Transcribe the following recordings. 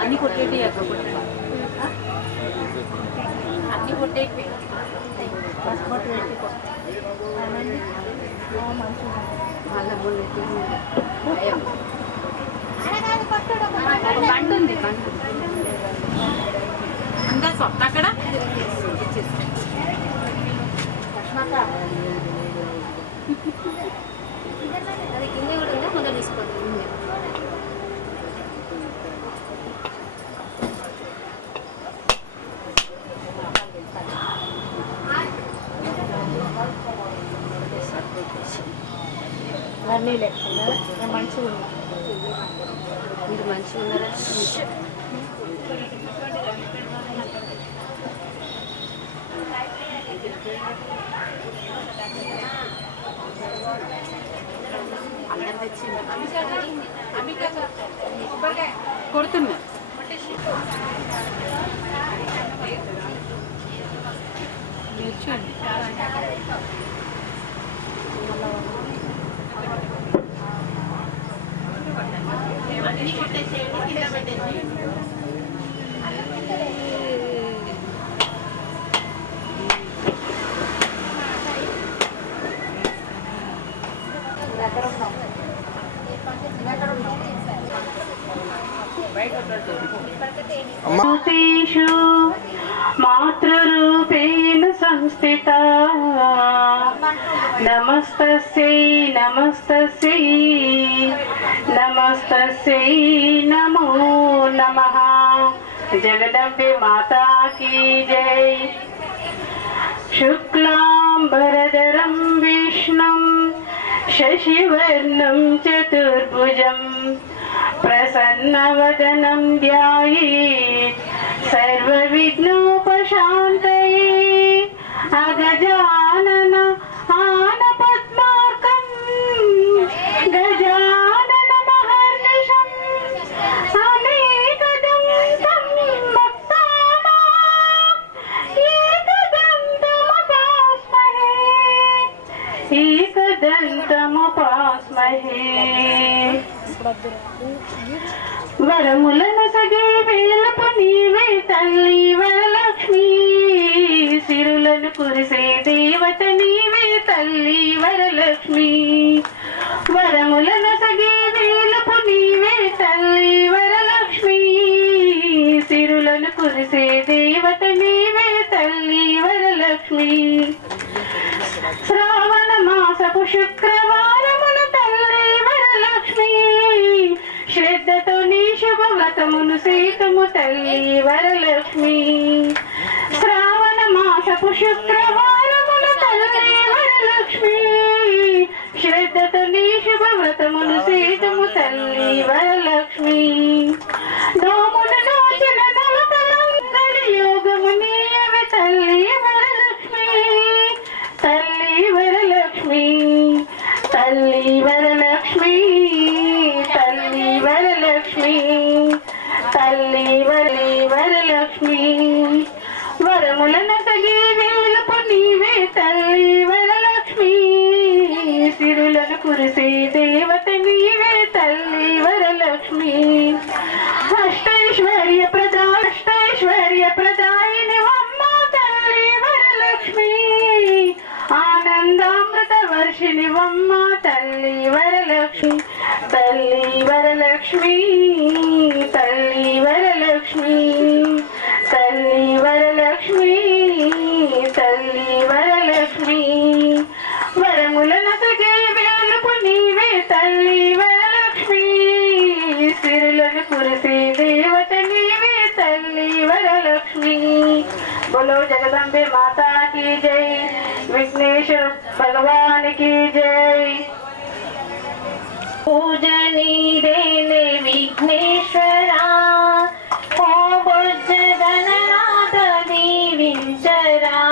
అన్ని కొట్టేటి అన్ని కొట్టేటి బండి ఉంది అంతా సొంత అక్కడ అది కింద కూడా ఉందా ముందు తీసుకోండి. అన్నీ లేకుండా మంచిగా ఉన్నా మీరు మంచిగా ఉన్నారా? కొడుతున్నా मातृरूपेण संस्थिता नमस्तस्यै नमस्तस्यै नमस्तस्यै नमो नमः। जगदम्बे माता की जय। शुक्लांबरधरं विष्णुं शशिवर्णं चतुर्भुजं प्रसन्नवदनं ध्यायेत् सर्वविघ्नोपशान्तये अगजानन आनपद्मार्कं गजानन महर्निशम् अनेकदन्तं भक्तानाम् एकदन्तमुपास्महे వరములను సగే వేలపు నీవే తల్లి వరలక్ష్మి సిరులను కురిసే దేవత నీవే తల్లి వరలక్ష్మి వరములను సగే వేలపు నీవే తల్లి వరలక్ష్మి సిరులను కురిసే దేవత నీవే తల్లి వరలక్ష్మి శ్రావణ మాసపు శుక్రవారమున తల్లి వరలక్ష్మి శ్రద్ధతో నీ శుభవ్రతమును సీతము తల్లి వరలక్ష్మి శ్రావణ మాసపు శుక్రవారమున తల్లి వరలక్ష్మి శ్రద్ధతో నీ శుభవ్రతమును సీతము తల్లి వరలక్ష్మి నోమును నోచిన నవతలంగలి యోగము నీయవే తల్లి వరలక్ష్మి తల్లి వరలక్ష్మి తల్లి వరలక్ష్మి తల్లి వరలక్ష్మి తల్లి వరలక్ష్మి వరములను తగి వేలుపు నీవే తల్లి వరలక్ష్మి సిరులను కురిసే దేవత నీవే తల్లి వరలక్ష్మి అష్టైశ్వర్య ప్రదాయిని అమ్మ తల్లి వరలక్ష్మి ఆనందామృత వర్షిణి అమ్మ తల్లి వరలక్ష్మి తల్లి వరలక్ష్మి తల్లి వరలక్ష్మి తల్లి వరలక్ష్మి తల్లి వరలక్ష్మి వరములను తగే వేలుపు నీవే తల్లి వరలక్ష్మి సిరులను కురిసే దేవత నీవే తల్లి వరలక్ష్మి बोलो जगदम्बे माता की जय विघ्नेश्वर भगवान की जय पूजनी देने विघ्नेश्वरा ओ बुद्ध गणनाथ दीविंचरा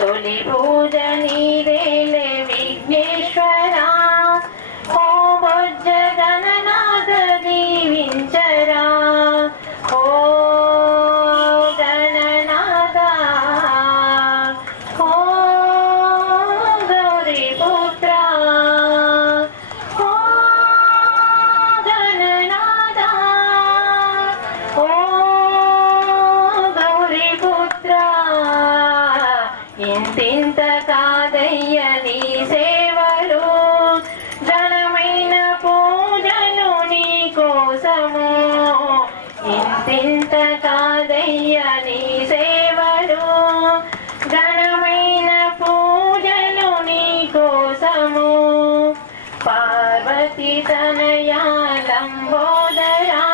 तोली पूजनी देने विघ्नेश्वरा ओ बुद्ध गणनाथ दीविंचरा ओ ఇంతింత కాదయ్య నీ సేవలు ఘనమైన పూజలు నీ కోసము ఇంతింత కాదయ్య నీ సేవలు ఘనమైన పూజలు నీ కోసము పార్వతి తనయా లంబోదరా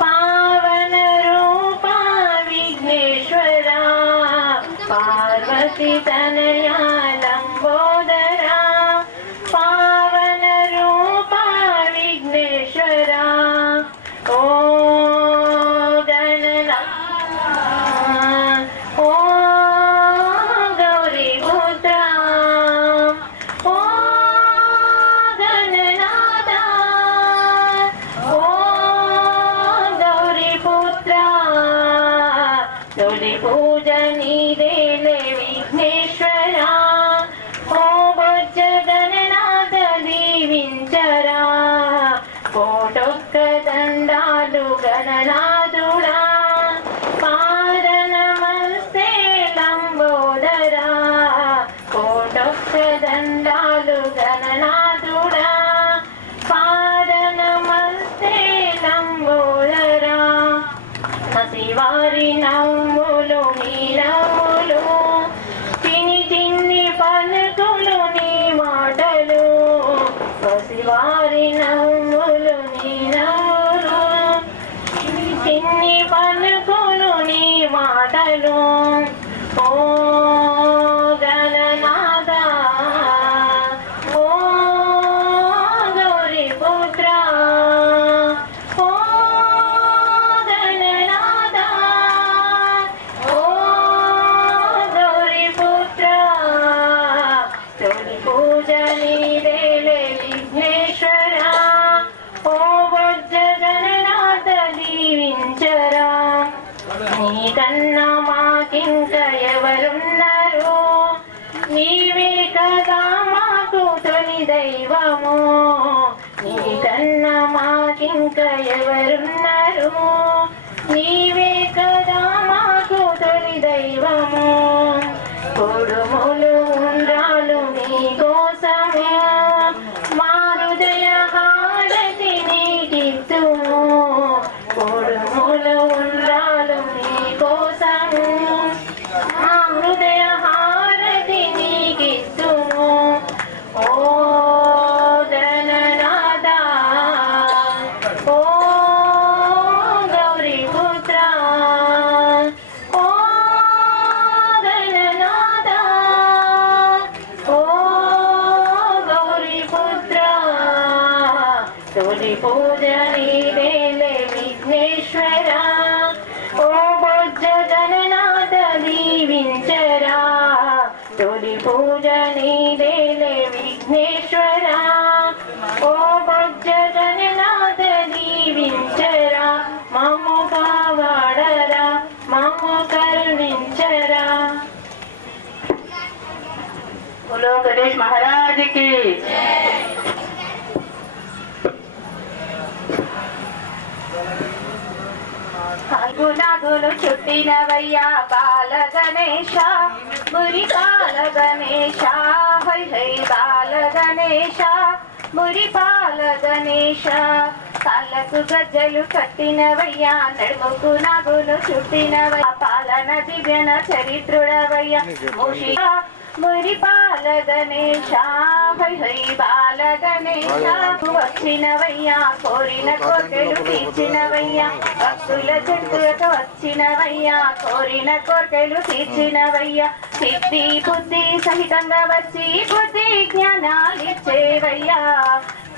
పావన రూపా విఘ్నేశ్వరా పార్వతి తనయా లంబోదరా పావన రూపా విఘ్నేశ్వరా ఓ గణనాథ ఓ గౌరీ పుత్ర ఓ గణనాథ ఓ గౌరీ పుత్ర తొలి పూజ నీదేలే విఘ్నేశ్వరా ఓ బొజ్జ గణనాథ దీవించరా కోటొక్క దండాలు గణనాథుడా పాదనమస్తే లంబోదరా కోటొక్క దండాలు గణనాథుడా పాదనమస్తే లంబోదరా శివారి నవ్వులు నీ నవ్వులు తిని తిన్ని పలుకులు నీ మాటలు శివారి నవ్వులు నీ నవ్వులు తిని తిన్ని పలుకులు నీ మాటలు ఓ గణనాథ ఓ గౌరీ పుత్ర నీకన్నా మాకింక ఎవరున్నారు, నీవే కదా మాకు తొలి దైవము. నీకన్నా మాకింక ఎవరున్నారు, నీవే కదా మాకు తొలి దైవము. కొడుములు ఉండ్రాలు నీ కోసము, మా హృదయ హారతి నీకిత్తుము. కొడుములు ఉండ్రాలు నీ కోసము, మా హృదయ హారతి నీకిత్తుము. ఓ గణనాథ, ఓ గౌరీ పుత్ర, ఓ గణనాథ, ఓ గౌరీ పుత్ర. తొలి పూజ నీవేలే విఘ్నేశ్వర, ఓ బొజ్జ గణనాథ దీవించరా. తొలి పూజ నీవేలే విఘ్నేశ్వర, ఓ బొజ్జ గణనాథ దీవించరా. మమ్ము కావాడరా, మమ్ము కరుణించరా. బోలో గణేష్ మహారాజ్ కి. నాగులు చుట్టినవయ్యా బాల గణేశ, మురి బాల గణేశ, హై హై బాల గణేశ, మురి బాల గణేశ. కాళ్ళకు గజ్జలు కట్టినవయ్యా, నడుముకు నాగులు చుట్టినవయ్యా, పాలన దివ్యన చరిత్రుడవయ్యా, మురి బాల గణేశ, హై హై బాల గణేశ. వచ్చినవయ్యా, కోరిన కోర్కెలు తీర్చినవయ్యా, భక్తుల చెట్టుతో వచ్చినవయ్యా, కోరిన కోర్కెలు తీర్చినవయ్యా. సిద్ధి బుద్ధి సహితంగా వచ్చి బుద్ధి జ్ఞానాలిచ్చేవయ్యా,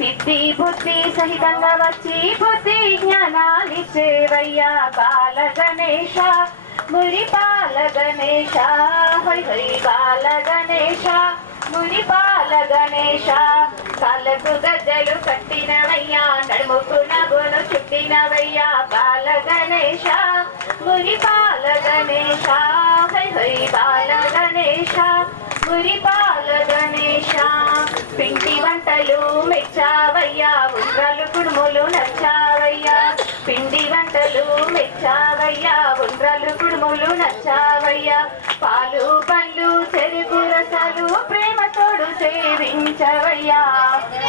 సిద్ధి బుద్ధి సహితంగా వచ్చి బుద్ధి జ్ఞానాలిచ్చేవయ్యా. బాల గణేశ, మురి బాల గణేశ, హై హై బాల గణేశ, మురి బాల గణేశ. కాళ్ళకు గజ్జలు కట్టినవయ్యా, నడుముకు నగులు చుట్టినవయ్యా, బాల గణేశ, మురి బాల గణేశ, హై హై బాల గణేశ, మురి బాల గణేశ. పిండి వంటలు మెచ్చావయ్యా, ఉండ్రాలు కుడుములు నచ్చావయ్యా, పిండి వంటలు మెచ్చావయ్యా, ఉండ్రాలు కుడుములు నచ్చావయ్యా. పాలు పళ్ళు చెరుకు రసాలు ప్రేమతోడు సేవించవయ్యా,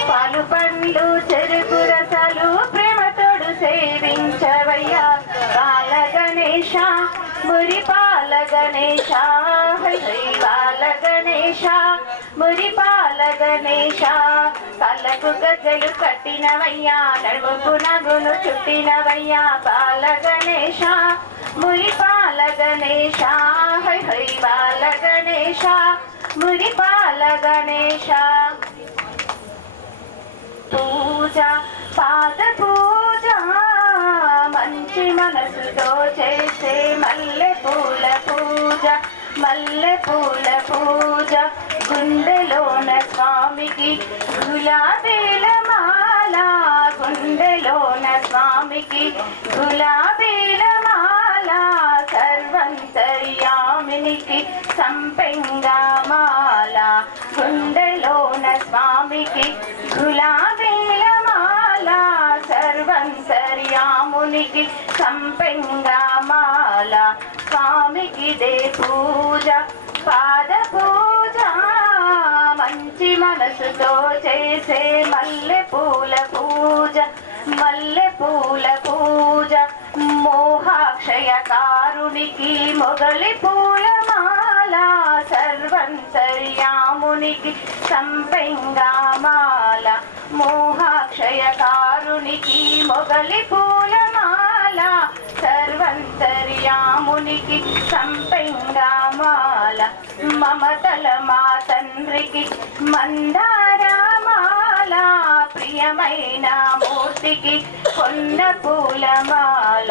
పాలు పండ్లు చెరుకు రసాలు ప్రేమతోడు సేవించవయ్యా. బాల గణేశ, మురి బాల గణేశ, హై హై బాల గణేశ, మురి బాల గణేశ. కళ్ళకు గజ్జలు కట్టినవయ్యా, నడుముకు నగులు చుట్టినవయ్యా, బాల గణేశ, మురి బాల గణేశ, హై హై బాల గణేశ, మురి బాల గణేశ. పూజ పాద పూజ మంచి మనసుతో చేసే మల్లె పూల పూజ, మల్లె పూల పూజ. గుండెలోన స్వామికి గులాబీల మాల, గుండెలోన స్వామికి గులాబీల మాల. సర్వంతర్యామినికి సంపెంగా మాల, గుండెలోన స్వామికి గులాబీల మాల. సర్వంతర్యామునికి సంపెంగా మాల. స్వామికి దే పూజ పాద పూజ, మంచి మనసుతో చేసే మల్లె పూల పూజ, మల్లె పూల పూజ. మోహాక్షయకారునికి మొగలి పూల మాల, సర్వంతర్యామునికి సంపెంగా మాల. మోహాక్షయకారునికి మొగలి పూల మాల, సర్వంతర్యామునికి సంపెంగా మాల. మమతల మా తండ్రికి మందార మాల, ప్రియమైన మూర్తికి కొన్న పూల మాల.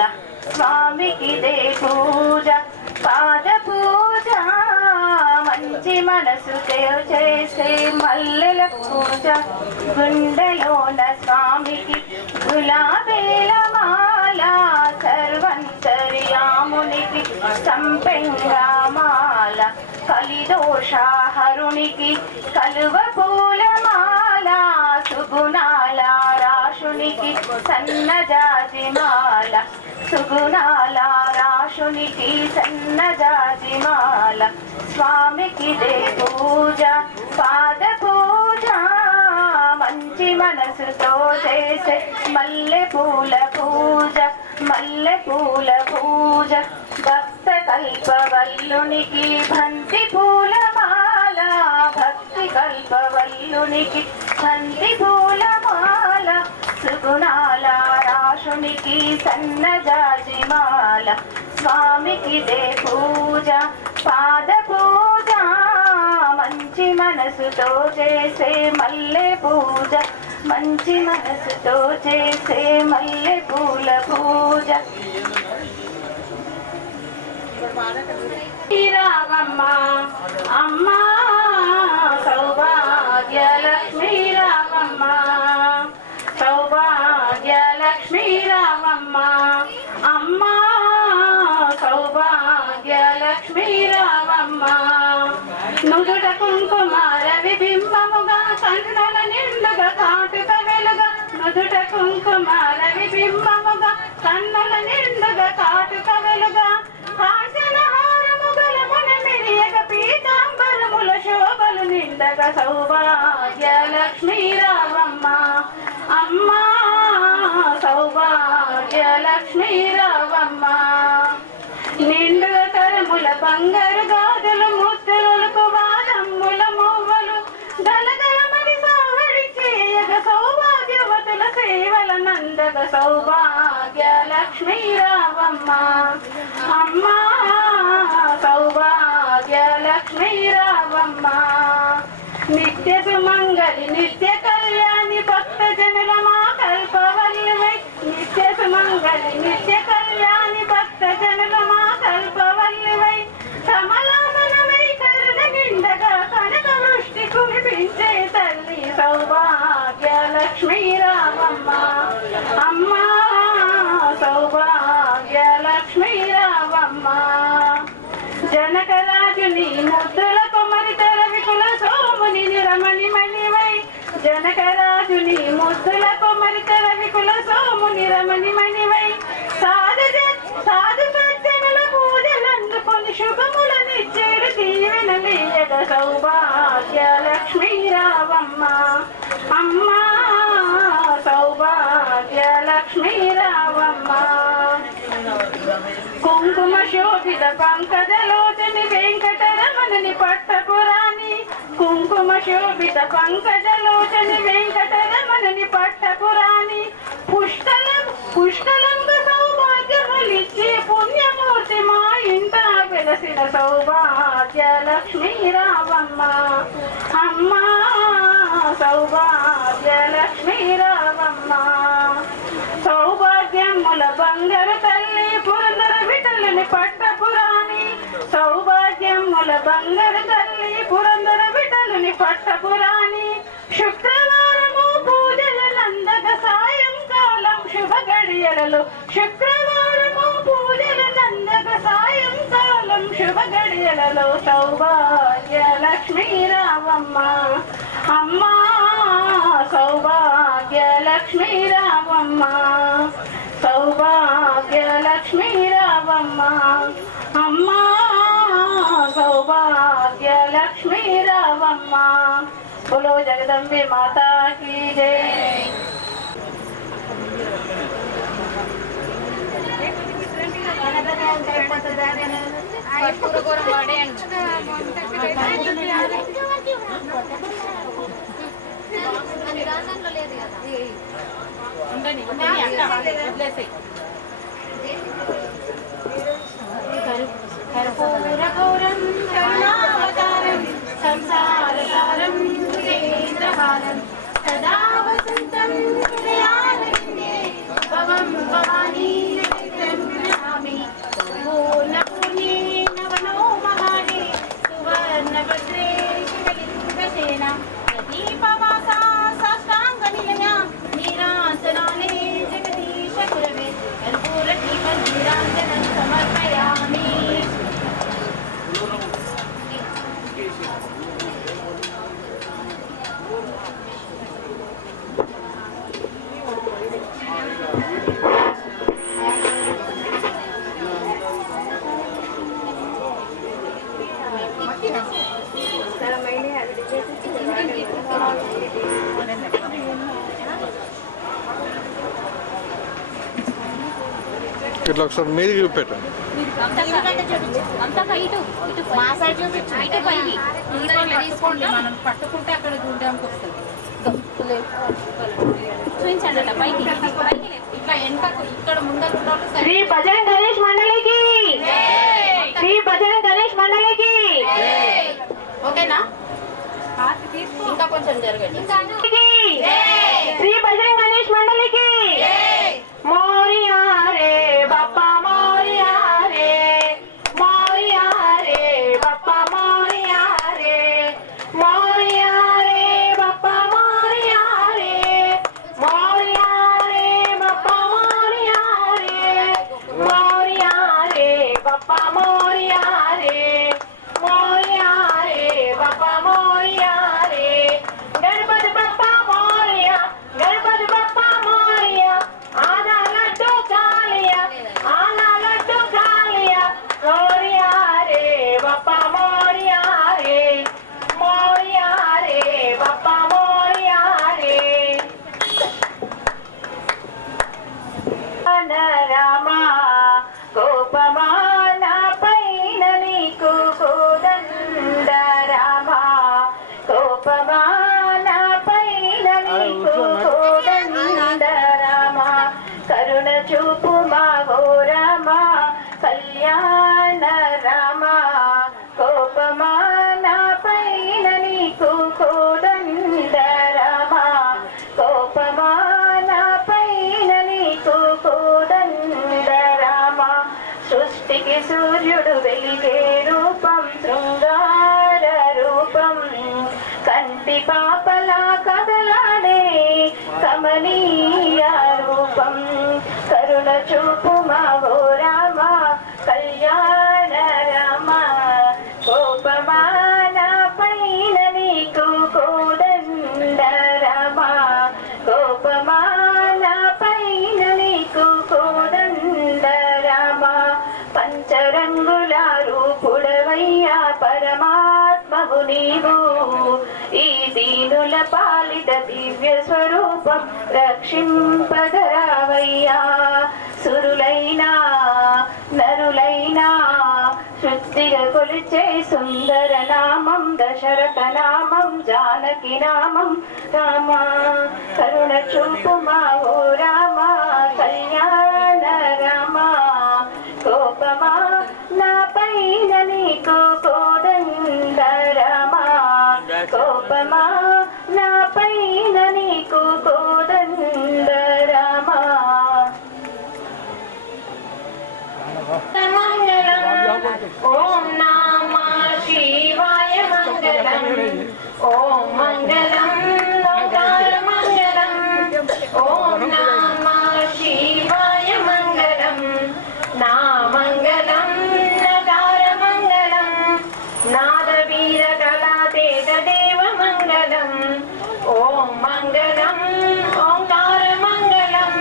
స్వామికి దే పూజ పాద పూజ, మంచి మనసుతో చేసే మల్లెల పూజ. గుండెలోన స్వామికి గులాబీల మాల, సర్వంతర్యామునికి సంపెంగమాల కలిదోషాహరునికి కలువ పూలమాల సుగుణాల రాశునికి సన్నజాజిమాల సుగుణాల రాశునికి సన్నజాజిమాల స్వామికి దే పూజ పాద పూజ మంచి మనసుతో చేసే మల్లె పూల పూజ మల్లె పూల పూజ భక్త కల్పవల్లునికి బంతి పూల మాల భక్తి కల్పవల్లునికి బంతి పూల మాల సుగుణాల రాశునికి సన్నజాజిమాల స్వామికి దే పూజ పాద పూజ మంచి మనసుతో చేసే మల్లె పూజ మంచి మనసుతో చేసే మల్లె పూల పూజ శ్రీరామమ్మ అమ్మ సౌభాగ్యలక్ష్మీ రామమ్మ సౌభాగ్యలక్ష్మీ రామమ్మ అమ్మ సౌభాగ్యలక్ష్మీ రామమ్మ నుదుట కుంకుమార విబింబముగా కన్నుల నిండుగా కాటుక వెలుగా నుదుట కుంకుమార విబింబముగా కన్నుల నిండుగా కాటుక వెలుగా కాంచన హారముగల మన మిరియగ పీతాంబరముల శోభలు నిండగా సౌభాగ్యలక్ష్మీ రామమ్మ అమ్మ సౌభాగ్యలక్ష్మీ రామమ్మ నిండు తరముల బంగారు గాజులు ముద్దులకు వాదమ్ముల మువ్వలు గలగలమని సావడి చేయగ సౌభాగ్యవతుల సేవల నందగ సౌభాగ్యలక్ష్మీ రామమ్మ అమ్మ సౌభాగ్యలక్ష్మీ రామమ్మ నిత్య సుమంగళి నిత్య కళ్యాణి భక్త జనుల మా కల్పవల్లివై నిత్య సుమంగళి నిత్య కళ్యాణి భక్త జనుల మా కల్పవల్లివై కమలామనమై కరుణ నిండగా కనక వృష్టి కురిపించే తల్లి సౌభాగ్యలక్ష్మీ రామమ్మ అమ్మ సౌభాగ్యలక్ష్మీ రామమ్మ జనకరాజుని ముద్దుల కొమ్మరి తెరవికుల సోముని నిరమణి మణివై జనకరాజుని ముద్దుల కొమ్మరి తెరవికుల సోముని రమణి మణివై సాధు సజ్జనుల పూజలందుకొని శుభములనిచ్చేడు దీవెనలీయగ సౌభాగ్యలక్ష్మీ రామమ్మ అమ్మ సౌభాగ్యలక్ష్మీ రామమ్మ కుంకుమ శోభిత పంకజలోచని వెంకటరమణని పట్టపురాణి కుంకుమ శోభిత పంకజలోచని వెంకటరమణని పట్టపురాణి పుష్కలంగా సౌభాగ్యములిచ్చే పుణ్యమూర్తి మా ఇంట వెలసిన సౌభాగ్యలక్ష్మీ రామమ్మ అమ్మ సౌభాగ్యలక్ష్మీ రామమ్మ సౌభాగ్యముల బంగారు తల్లి పురందర విఠలుని పట్టపురాణి సౌభాగ్యముల బంగారు తల్లి పురందర విఠలుని పట్టపురాణి శుక్రవారము పూజల నందగ సాయంకాలం శుభ గడియలలో శుక్రవారము పూజల నందగ సాయంకాలం శుభ గడియలలో సౌభాగ్యలక్ష్మీ రామమ్మ అమ్మ సౌభాగ్యలక్ష్మీ రామమ్మ సౌభాగ్యలక్ష్మీ రామమ్మ అమ్మ సౌభాగ్యలక్ష్మీ రామమ్మ बोलो जगदम्बे माता की जय कर्पूरगौरं करुणावतारं संसारसारं सुरेन्द्रहारं सदा वसन्तं हृदयारण्ये भवं भवानी नित्यं नमामि पूर्णपूर्णे नवनो महाणे सुवर्णभद्रे शिवलिङ्गसेना प्रदीपवासा साष्टाङ्गनिलया नीरासनाने जगदीश गुरवे कर्पूरदीपं नीराञ्जनं समर्पयामि ఇట్లా ఒకసారి మీది చూపెట్టండి. మా సైడ్ చూపించు. మనం పట్టుకుంటే అక్కడ చూడడానికి వస్తుంది. చూపించండి అట్లా పైకి ఇట్లా వెనక ఇక్కడ ముందర శ్రీ భజన గణేష్ మండలికి, శ్రీ భజన గణేష్ మండలికి. ఓకేనా? ఇంకా కొంచెం జరగండి. శ్రీ భజన గణేష్ మండలికి. మోరియా రే బాప్పా మోరియా రే, మోరియా రే బాప్పా మోరియా రే, మోరియా రే బాప్పా మోరియా రే, మోరియా రే బాప్పా మోరియా రే, మోరియా రే బాప్పా మోరియా రే, మోరియా రే బాప్పా మోరియా రే. గణపతి బప్పా మోరియా, గణపతి బప్పా మోరియా. ఆనా లడ్డు కాలియా, ఆనా లడ్డు కాలియా. మోరియా రే బప్పా మోరియా రే, మోరియా రే బప్పా మోరియా రే. రామా కోపమాన పైన నీకు కోదండ రామా, కోపమాన పైన నీకు కోదండ రామా. కరుణ చూపు మా ఓ రామా కళ్యాణ రామా, కోపమాన పైన నీకు కోదండ రామా, కోపమాన పైన నీకు కోదండ రామా. సృష్టికి సూర్యుడు వెలిగే రూపం, శృంగార రూపం, కంటి పాపలా కదలాడే కమనీయ రూపం. కరుణ చూపు మా ఓ రామా కళ్యాణ రామా, కోపమాన పైన నీకు కోదండ రామా, కోపమాన పైన నీకు కోదండ రామా. పంచరంగుల రూపుడవయ్యా పరమాత్మవు నీవు, ఈ దీనుల పాలిట దివ్య స్వరూపం రక్షింపగరావయ్యా. సురులైనా నరులైనా శుద్ధిగా కొలిచే సుందర నామం, దశరథ నామం, జానకి నామం రామా. కరుణ చూపు మా ఓ రామా కళ్యాణ రామా, కోపమా నా పైన నీకు కోదండ రామా, కోపమా నా పైన నీకు కోదండ రామా. మంగళం ఓం నమః శివాయ మంగళం, ఓం మంగళం ఓంకార మంగళం, ఓం నమః శివాయ మంగళం. నా మంగళం నకార మంగళం, నాద వీర కళా తేజ దేవ మంగళం. ఓం మంగళం ఓంకార మంగళం,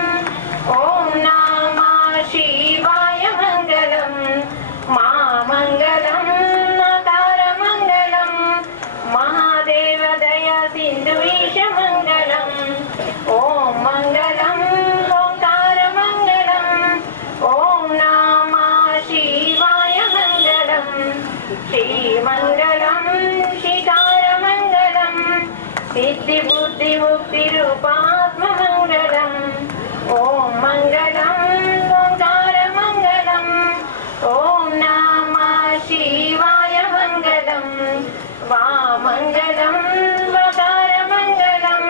ఓం నమః శివాయ మంగళం. మా మంగళం నకార మంగళం, మహాదేవ దయ సింధు ఈశ మంగళం. ఓం మంగళం ఓంకార మంగళం, ఓం నమః శివాయ మంగళం. శ్రీమంగళం శిఖార మంగళం, సిద్ధి బుద్ధి ముక్తి రూపాత్మ మంగళం. ఓం మంగళం ఓంకార మంగళం, ఓం నమః శివాయ మంగళం. వామంగళం వకార మంగళం,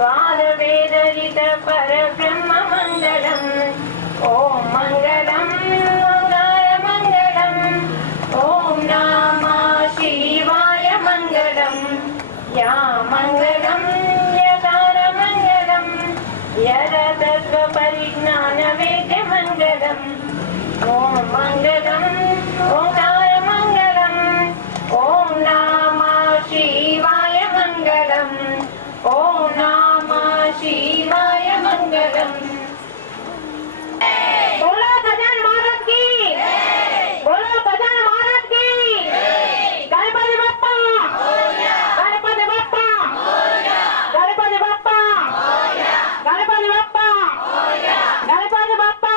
వాద వేదరిత పరబ్రహ్మ మంగళం. ఓం మంగళం ఓంకార మంగళం, ఓం నమః శివాయ మంగళం. యా మంగళం యకార మంగళం, యరతత్వ పరిజ్ఞాన వేద్య మంగళం. ఓం మంగళం ఓంకార మంగళం, ఓం నమః శివాయ మంగళం, ఓం నమః శివాయ మంగళం. बोलो गजानन महाराज की, बोलो गजानन महाराज की. गणपति बप्पा, गणपति बप्पा, गणपति बप्पा, गणपति बप्पा, गणपति बप्पा.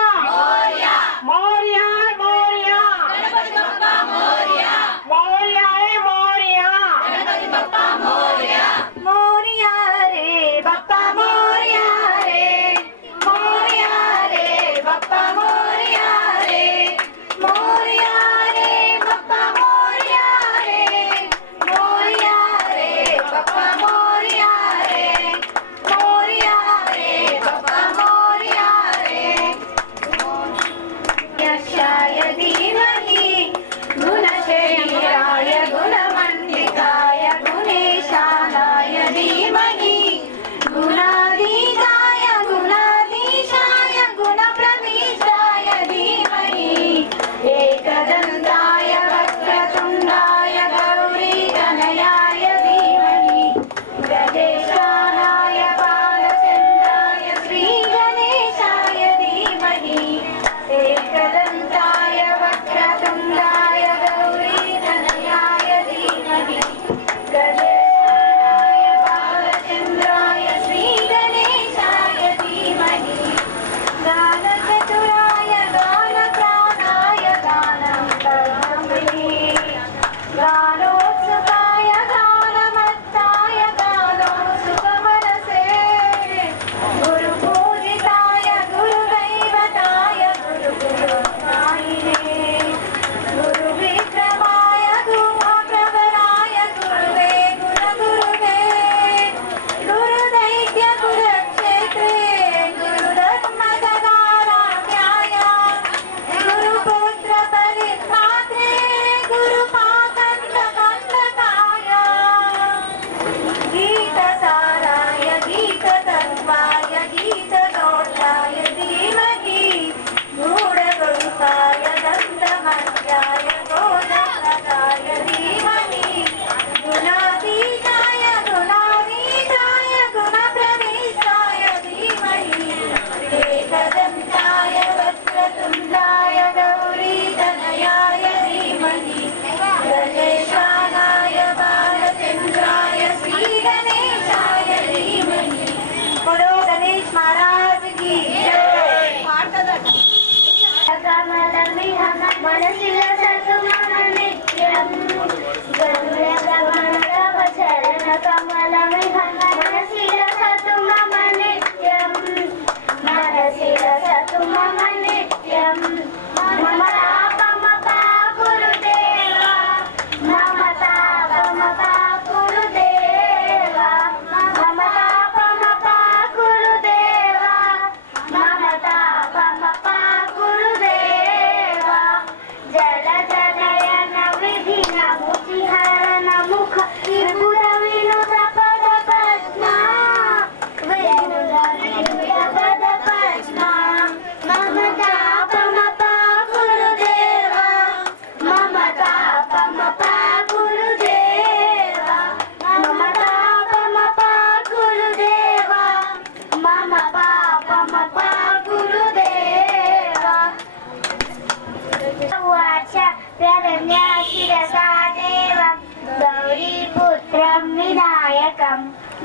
विनायकं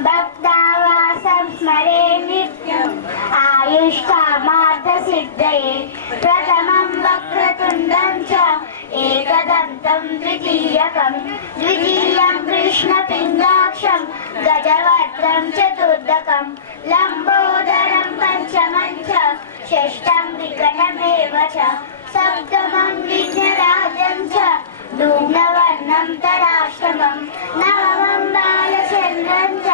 भक्तावासं स्मरे नित्यम् आयुष्कामार्थसिद्धये प्रथमं वक्रतुण्डं च एकदन्तं द्वितीयं कृष्णपिङ्गाक्षं गजवक्त्रं चतुर्दकं लम्बोदरं पंचमं च षष्ठं विकटमेव च सप्तमं विघ्नराजं च धूम्रवर्णं तदाष्टमं नवमं बालचन्द्रं च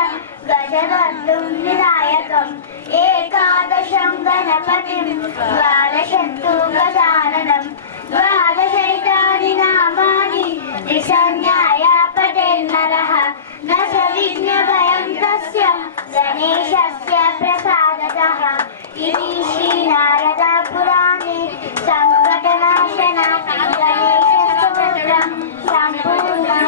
गजवक्त्रं विनायकम् एकादशं गणपतिं द्वादशं तु गजाननं द्वादशैतानि नामानि त्रिसंज्ञाय पठेन्नरः न च विघ्नभयं तस्य गणेशस्य प्रसादतः इति श्रीनारदपुराणे सङ्कटनाशन गणेशस्तोत्रं सम्पूर्णम्।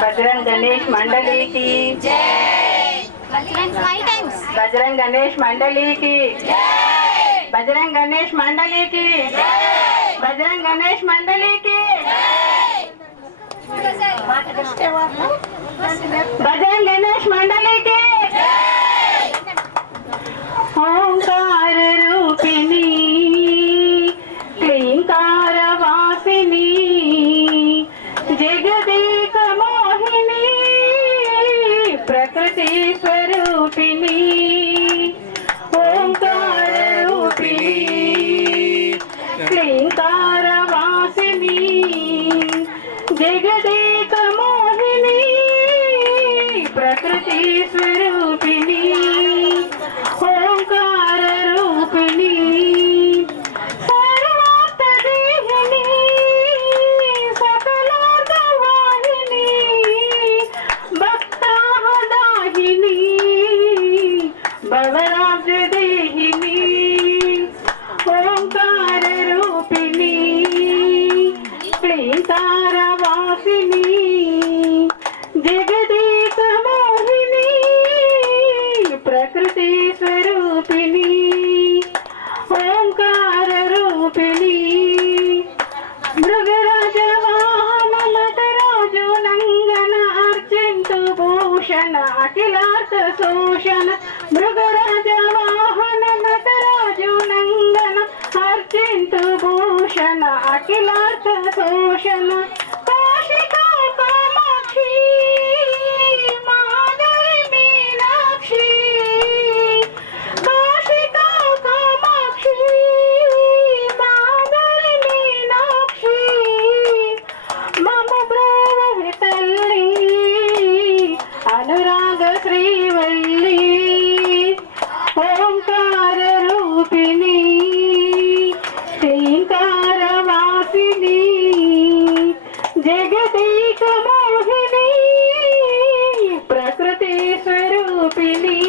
बजरंग गणेश मंडली की बजरंग गणेश मंडली की बजरंग गणेश मंडली की बजरंग गणेश मंडली की बजरंग गणेश मंडली की ओंकार रूपिणी क्लींकार वासिनी जगदेक मोहिनी प्रकृति स्वरूपिणी ओंकार रूपिणी क्लींकार वासिनी जगदेक मोहिनी प्रकृति स्वरूपिणी ओंकार रूपिणी भवराब्जदेहिनी ओंकार रूपिणी क्लींकार वासिनी जगदेक मोहिनी प्रकृति स्वरूपिणी ओंकार रूपिणी मृगराज वाहन नटराजो नंगन अर्चिन्तु भूषण अखिलार्थ शोषण मृगराज वाहन नटराजो नंगन अर्चिन्तु भूषण अखिलार्थ शोषण काशिका कामाक्षी माधुरी मीनाक्षी काशिका कामाक्षी माधुरी मीनाक्षी मम ब्रोवहि तल्ली अनुराग श्रीवल्ली ओंकार रूपिणी क्लींकार वासिनी जगदेक मोहिनी प्रकृति स्वरूपिणी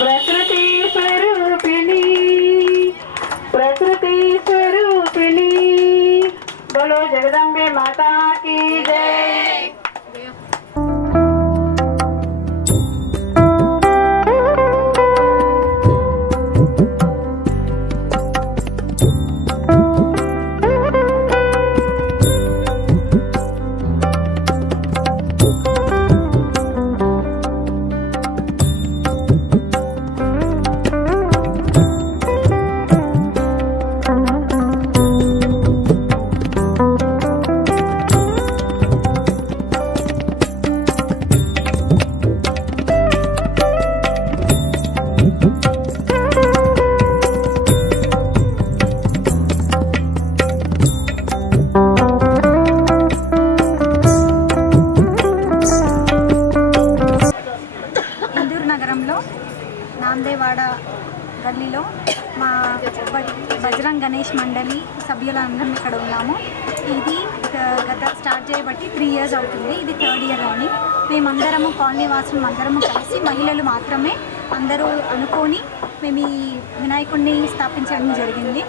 प्रकृति स्वरूपिणी प्रकृति स्वरूपिणी बोलो जगदम्बे माता की जय। నాందేవాడ గల్లీలో మా బజరంగ్ గణేష్ మండలి సభ్యులందరం ఇక్కడ ఉన్నాము. ఇది స్టార్ట్ చేయబట్టి 3 years అవుతుంది. ఇది 3rd year అని మేమందరము కాలనీ వాసులు అందరము కలిసి మహిళలు మాత్రమే అందరూ అనుకొని మేము ఈ వినాయకుడిని స్థాపించడం జరిగింది.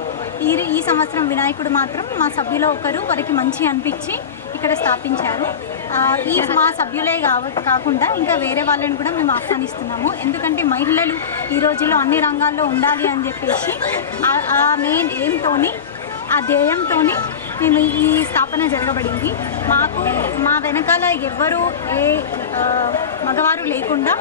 ఈ సంవత్సరం వినాయకుడు మాత్రం మా సభ్యులో ఒకరు వారికి మంచి అనిపించి ఇక్కడ స్థాపించారు. మా సభ్యులే కాకుండా ఇంకా వేరే వాళ్ళని కూడా మేము ఆహ్వానిస్తున్నాము. ఎందుకంటే మహిళలు ఈ రోజుల్లో అన్ని రంగాల్లో ఉండాలి అని చెప్పేసి ఆ మెయిన్ ఎయిమ్తోని, ఆ ధ్యేయంతో మేము ఈ స్థాపన జరగబడింది. మా వెనకాల ఎవ్వరూ మగవారు లేకుండా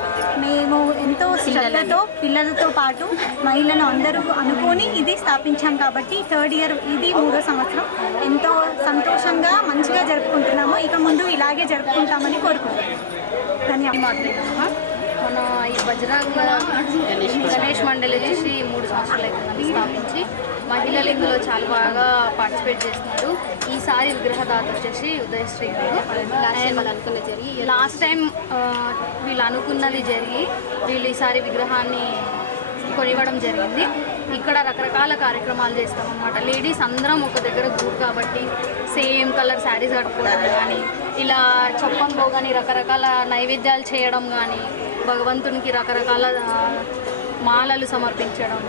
మేము ఎంతో శ్రద్ధతో పిల్లలతో పాటు మహిళలు అందరూ అనుకొని ఇది స్థాపించాం. కాబట్టి 3rd ఇయర్, ఇది 3వ సంవత్సరం. ఎంతో సంతోషంగా మంచిగా జరుపుకుంటున్నాము. ఇక ముందు ఇలాగే జరుపుకుంటామని కోరుకుంటున్నాము. ధన్యవాదాలు. మన ఈ బజరంగ గణేష్ మండలి వచ్చేసి 3 సంవత్సరాలు అవుతుందని స్థాపించి మహిళలు ఇందులో చాలా బాగా పార్టిసిపేట్ చేస్తున్నారు. ఈసారి విగ్రహదాత వచ్చేసి ఉదయశ్రీ గారు. లాస్ట్ టైం వీళ్ళు అనుకున్నది జరిగి వీళ్ళు ఈసారి విగ్రహాన్ని కొనివ్వడం జరిగింది. ఇక్కడ రకరకాల కార్యక్రమాలు చేస్తాం అన్నమాట. లేడీస్ అందరం ఒక దగ్గర గ్రూప్ కాబట్టి సేమ్ కలర్ శారీస్ కట్టుకోవడం కానీ, ఇలా చొప్పన్ పోగాని రకరకాల నైవేద్యాలు చేయడం కానీ, భగవంతునికి రకరకాల మాలలు సమర్పించడం,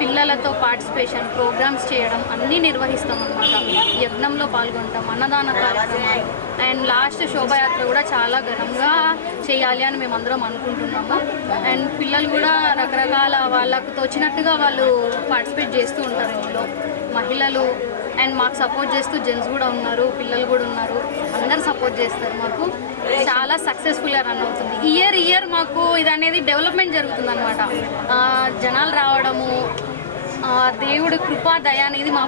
పిల్లలతో పార్టిసిపేషన్ ప్రోగ్రామ్స్ చేయడం అన్నీ నిర్వహిస్తాం అన్నమాట. యజ్ఞంలో పాల్గొంటాం, అన్నదాన కార్యక్రమాలు, అండ్ లాస్ట్ శోభయాత్ర కూడా చాలా ఘనంగా చేయాలి అని మేమందరం అనుకుంటున్నాము. అండ్ పిల్లలు కూడా రకరకాల వాళ్ళకు తోచినట్టుగా వాళ్ళు పార్టిసిపేట్ చేస్తూ ఉంటారు ఇందులో మహిళలు. అండ్ మాకు సపోర్ట్ చేస్తూ జెంట్స్ కూడా ఉన్నారు, పిల్లలు కూడా ఉన్నారు. అందరు సపోర్ట్ చేస్తారు. మాకు చాలా సక్సెస్ఫుల్గా రన్ అవుతుంది. ఇయర్ మాకు ఇది అనేది డెవలప్మెంట్ జరుగుతుంది అనమాట. జనాలు రావడము, దేవుడి కృపా దయ అనేది మా